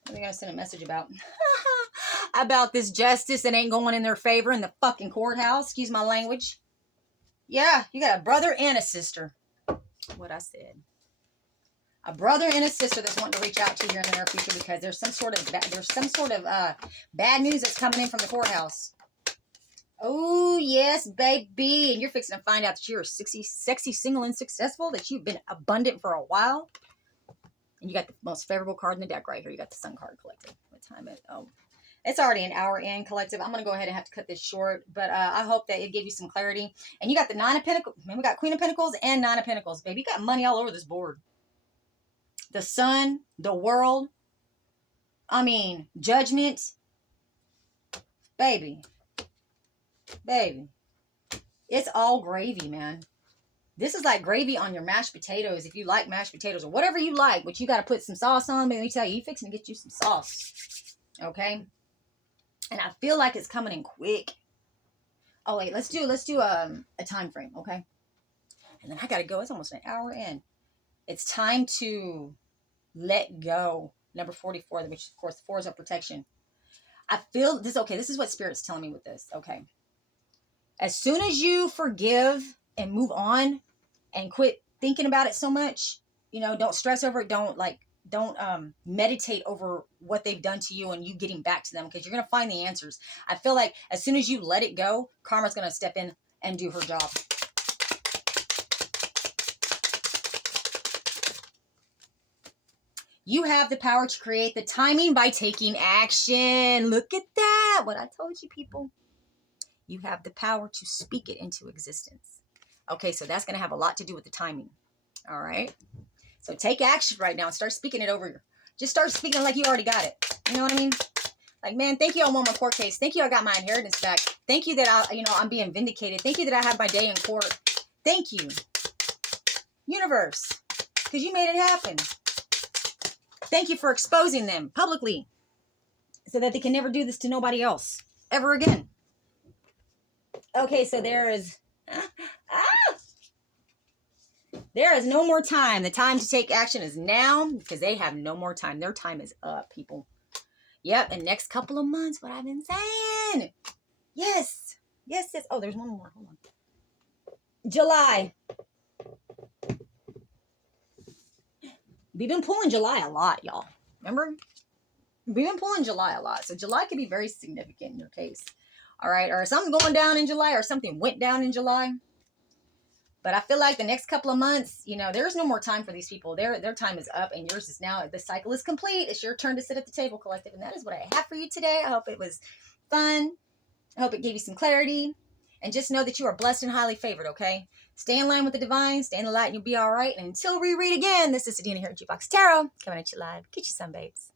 What are they going to send a message about? About this justice that ain't going in their favor in the fucking courthouse. Excuse my language. Yeah, you got a brother and a sister. What I said. A brother and a sister that's wanting to reach out to you here in the near future because there's some sort of bad news that's coming in from the courthouse. Oh, yes, baby. And you're fixing to find out that you're sexy, single, and successful, that you've been abundant for a while. And you got the most favorable card in the deck right here. You got the Sun card, collective. What time is it? Oh, it's already an hour in, collective. I'm going to go ahead and have to cut this short. But I hope that it gave you some clarity. And you got the Nine of Pentacles. Man, we got Queen of Pentacles and Nine of Pentacles. Baby, you got money all over this board. The sun, the world. I mean, judgment. Baby. It's all gravy, man. This is like gravy on your mashed potatoes. If you like mashed potatoes or whatever you like, but you got to put some sauce on. Let me tell you, you fixing to get you some sauce. Okay. And I feel like it's coming in quick. Oh, wait, let's do a time frame. Okay. And then I got to go. It's almost an hour in. It's time to let go. Number 44, which of course, the 4 is of protection. I feel this. Okay. This is what Spirit's telling me with this. Okay. As soon as you forgive and move on and quit thinking about it so much, don't stress over it. Don't meditate over what they've done to you and you getting back to them, because you're going to find the answers. I feel like as soon as you let it go, karma's going to step in and do her job. You have the power to create the timing by taking action. Look at that. What I told you, people. You have the power to speak it into existence. Okay, so that's going to have a lot to do with the timing. All right? So take action right now and start speaking it over. Just start speaking like you already got it. You know what I mean? Like, man, thank you I won my court case. Thank you I got my inheritance back. Thank you that I'm being vindicated. Thank you that I have my day in court. Thank you, universe, because you made it happen. Thank you for exposing them publicly so that they can never do this to nobody else ever again. Okay, so there is no more time. The time to take action is now, because they have no more time. Their time is up, people. Yep, and next couple of months, what I've been saying. Yes. Oh, there's one more. Hold on. July. We've been pulling July a lot, y'all. Remember? We've been pulling July a lot. So July could be very significant in your case. All right, or something's going down in July, or something went down in July. But I feel like the next couple of months, there's no more time for these people. Their time is up, and yours is now. The cycle is complete. It's your turn to sit at the table, collective. And that is what I have for you today. I hope it was fun. I hope it gave you some clarity. And just know that you are blessed and highly favored, okay? Stay in line with the divine. Stay in the light, and you'll be all right. And until we read again, this is Sadina here at Jukebox Tarot, coming at you live. Get you some, babes.